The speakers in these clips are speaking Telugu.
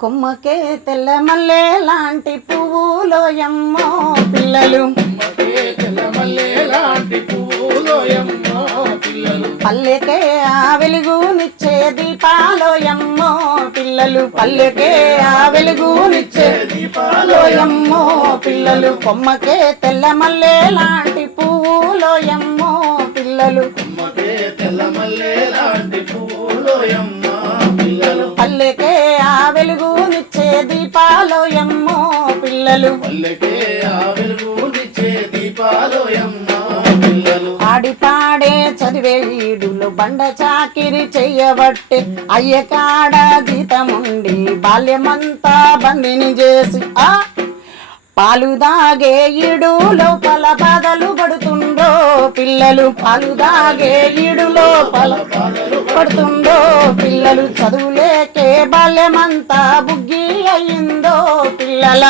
కొమ్మకే తెల్ల మల్లె లాంటి పువ్వులోయమ్మో పిల్లలు, కొమ్మకే తెల్ల మల్లె లాంటి పువ్వులోయమ్మో పిల్లలు, పల్లెకే ఆ వెలుగునిచ్చే దీపాలోయమ్మో పిల్లలు, పల్లెకే ఆ వెలుగునిచ్చే దీపాలోయమ్మో పిల్లలు, కొమ్మకే తెల్ల మల్లె లాంటి పువ్వులోయమ్మో పిల్లలు, కొమ్మకే తెల్ల మల్లె లాంటి పువ్వులోయమ్మో పిల్లలు, పల్లెకే ఆ వెలుగునిచ్చే దీపాలోయమ్మో పిల్లలు, పల్లెకే ఆ వెలుగునిచ్చే దీపాలోయమ్మో పిల్లలు, ఆడిపాడే చదివే ఈడులు బండ చాకిరి చెయ్యబట్టే అయ్య కాడ జీతముండి బాల్యమంతా బందిని చేసి ఆ పాలు దాగే ఈడు లోపల బాధలు పడుతుందో పిల్లలు, పాలు దాగే ఈడు లోపల పడుతుందో పిల్లలు, చదువులేకే బాల్యమంతా బుగ్గి అయిందో పిల్లల,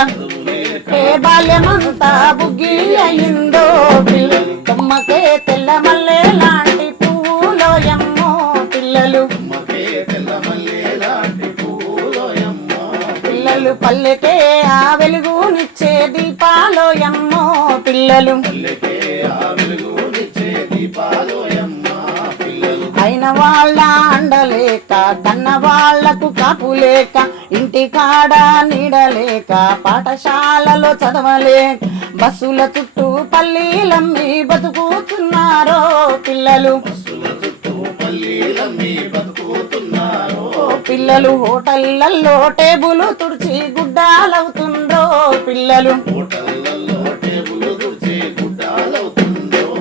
బాల్యమంతా బుగ్గి అయిందో పిల్లలు, కొమ్మకే తెల్ల మల్లె లాంటి పువ్వులోయమ్మో పిల్లలు, కొమ్మకే తెల్ల మల్లె లాంటి పువ్వులోయమ్మో పిల్లలు, పల్లెకే ఆ వెలుగునిచ్చే దీపాలోయమ్మో పిల్లలు, పల్లెకే ఆ వెలుగునిచ్చే దీపాలోయమ్మో పిల్లలు, అయిన వాళ్ళ అండలేక కన్న వాళ్లకు కాపులేక ఇంటి కాడ నీడలేక పాఠశాలలో చదవలేక బస్సుల చుట్టూ పల్లీలమ్మి బతుకుతున్నారో పిల్లలు, బస్సుల చుట్టూ పల్లీలమ్మి బతుకుతున్నారో పిల్లలు, హోటళ్లలో టేబుల్ తుడిచి గుడ్డాలవుతుండ్రో పిల్లలు, హోటళ్లలో